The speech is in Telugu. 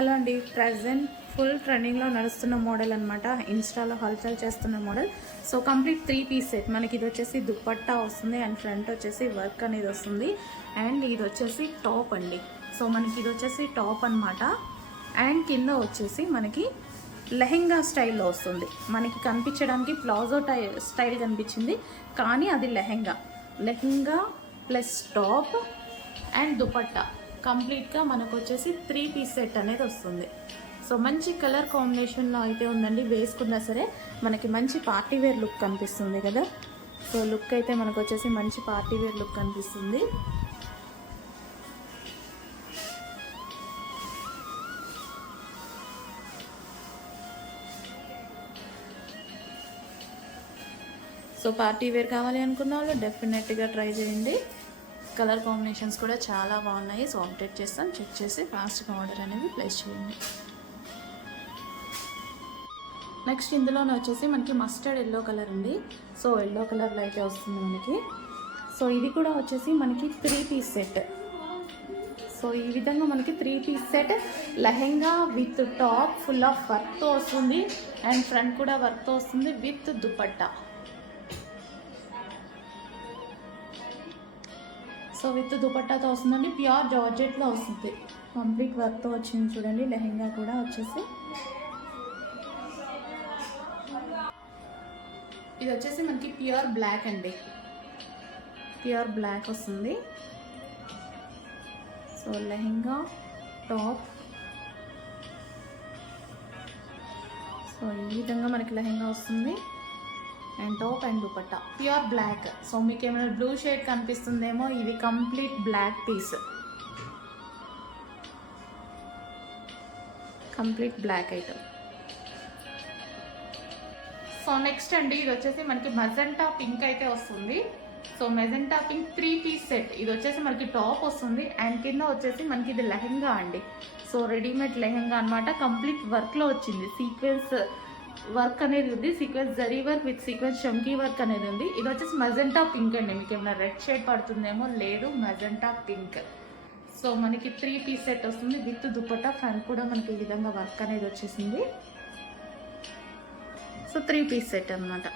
హలో అండి, ప్రజెంట్ ఫుల్ ట్రెండింగ్లో నడుస్తున్న మోడల్ అనమాట. ఇన్స్టాలో హల్చల్ చేస్తున్న model. So complete 3 piece set. మనకి ఇది వచ్చేసి దుపట్టా వస్తుంది అండ్ ఫ్రంట్ వచ్చేసి వర్క్ అనేది వస్తుంది అండ్ ఇది వచ్చేసి టాప్ అండి. సో మనకి ఇది వచ్చేసి టాప్ అనమాట అండ్ కింద వచ్చేసి మనకి లెహెంగా స్టైల్లో వస్తుంది. మనకి కనిపించడానికి ప్లాజో స్టైల్ కనిపించింది కానీ అది lehenga plus top and dupatta కంప్లీట్గా మనకు వచ్చేసి 3 పీస్ సెట్ అనేది వస్తుంది. సో మంచి కలర్ కాంబినేషన్లో అయితే ఉందండి. వేసుకున్నా సరే మనకి మంచి పార్టీవేర్ లుక్ కనిపిస్తుంది కదా. సో లుక్ అయితే మనకు వచ్చేసి మంచి పార్టీవేర్ లుక్ కనిపిస్తుంది. సో పార్టీవేర్ కావాలి అనుకున్న వాళ్ళు డెఫినెట్గా ట్రై చేయండి. కలర్ కాంబినేషన్స్ కూడా చాలా బాగున్నాయి. సో అప్డేట్ చేస్తాం, చెక్ చేసి ఫాస్ట్గా ఆర్డర్ అనేది ప్లేస్ చేయండి. నెక్స్ట్ ఇందులోనే వచ్చేసి మనకి మస్టర్డ్ ఎల్లో కలర్ ఉంది. సో ఎల్లో కలర్లో అయితే వస్తుంది మనకి. సో ఇది కూడా వచ్చేసి మనకి 3 పీస్ సెట్. సో ఈ విధంగా మనకి 3 piece set lehenga with top full of వర్క్తో వస్తుంది అండ్ ఫ్రంట్ కూడా వర్క్తో వస్తుంది విత్ దుపట్టా. సో విత్ దుపట్టాతో వస్తుందండి. ప్యూర్ జార్జెట్లో వస్తుంది. కంప్లీట్ వర్క్తో వచ్చింది చూడండి. లెహెంగా కూడా వచ్చేసి ఇది వచ్చేసి మనకి ప్యూర్ బ్లాక్ అండి. ప్యూర్ బ్లాక్ వస్తుంది. So lehenga top. సో ఈ విధంగా మనకి లెహెంగా వస్తుంది and top and dupatta pure black. So మీకు ఏమైనా బ్లూ షేడ్ కనిపిస్తుందేమో, ఇది complete black piece, complete black item. So next అండి ఇది వచ్చేసి మనకి మెజెంటా పింక్ అయితే వస్తుంది. So magenta pink 3 piece set. ఇది వచ్చేసి మనకి టాప్ వస్తుంది అండ్ కింద వచ్చేసి మనకి ఇది లెహెంగా అండి. సో రెడీమేడ్ లెహెంగా అనమాట. కంప్లీట్ వర్క్లో వచ్చింది. సీక్వెన్స్ వర్క్ అనేది ఉంది. Sequence zari work with sequence చమ్కీ వర్క్ అనేది ఉంది. ఇది వచ్చేసి మెజెంటా పింక్ అండి. మీకు ఏమైనా రెడ్ షేడ్ పడుతుందేమో, లేదు మెజెంటా పింక్. సో మనకి 3 పీస్ సెట్ వస్తుంది విత్ దుపట్టా. ఫ్రంట్ కూడా మనకి ఈ విధంగా వర్క్ అనేది వచ్చేసింది. సో 3 పీస్ సెట్ అనమాట.